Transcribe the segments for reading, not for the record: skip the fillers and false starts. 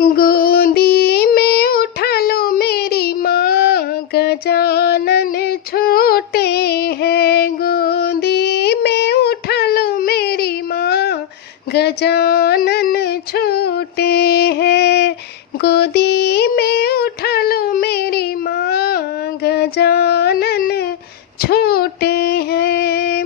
गोदी में उठा लो मेरी माँ, गजानन छोटे हैं। गोदी में उठा लो मेरी माँ, गजानन छोटे हैं। गोदी में उठा लो मेरी माँ, गजानन छोटे हैं।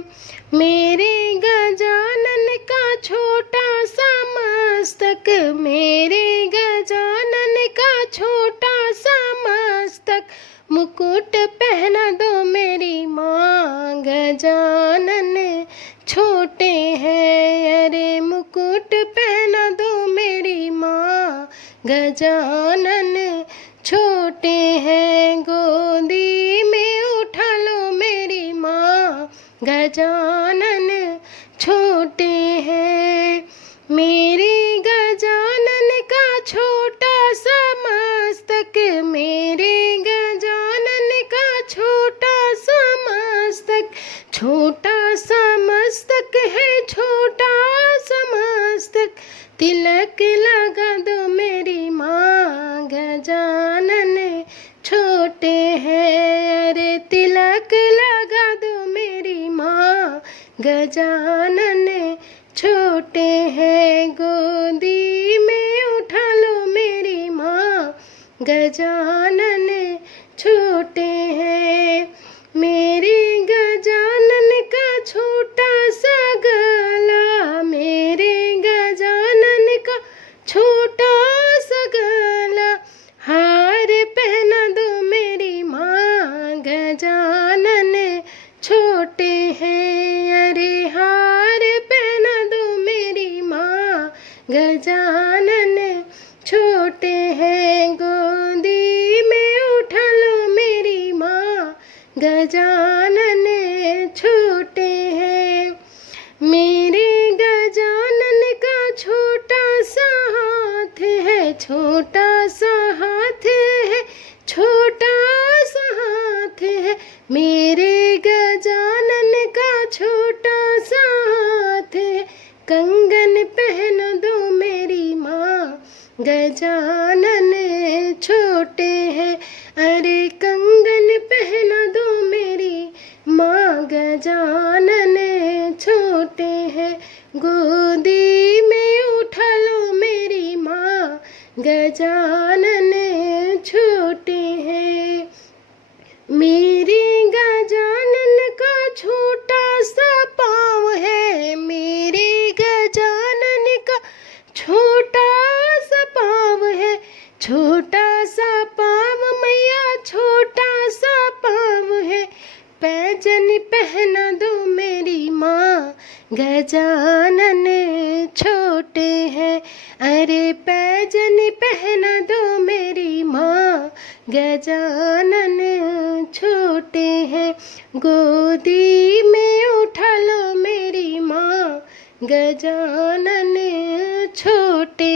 मेरे गजानन का छोटा सा मस्तक, मेरे गजानन का छोटा सा मस्तक, मुकुट पहना दो मेरी माँ, गजानन छोटे हैं। अरे मुकुट पहना दो मेरी माँ, गजानन छोटे हैं। गोदी में उठा लो मेरी माँ, गजानन छोटे हैं। मेरे गजानन का छोटा सा मस्तक, मेरे गजानन का छोटा सा मस्तक, छोटा सा मस्तक है, छोटा सा मस्तक, तिलक लगा दो मेरी माँ, गजानन छोटे हैं। अरे तिलक लगा दो मेरी माँ, गजानन छोटे हैं। गोदी में उठा लो मेरी माँ, गजानन छोटे हैं। मेरे गजानन का छोटा सा गला, मेरे गजानन का छोटा सा गला, हार पहना दो मेरी माँ, गजानन छोटे हैं। अरे हार पहना दो मेरी माँ, गजानन छोटे हैं। गोदी में उठा लो मेरी माँ, गजानन छोटे हैं। मेरे गजानन का छोटा सा हाथ है, छोटा सा हाथ है, छोटा सा हाथ है, मेरे गजानन का छोटा सा हाथ है। कंगन पहन दो मेरी माँ, गजानन छोटे हैं। अरे कंगन पहना दो मेरी माँ, गजानन छोटे हैं। गोदी में उठा लो मेरी माँ, गजानन छोटे हैं। मेरे गजानन का छोटा सा पाँव है, मेरे गजानन का छोटा सा पाँव है, छोटा सा पाँव मैया, छोटा सा पाँव है। पैजन पहना दो मेरी माँ, गजानन छोटे हैं। अरे पैजन पहना दो मेरी माँ, गजानन छोटे हैं। गोदी में उठा लो मेरी माँ, गजानन छोटे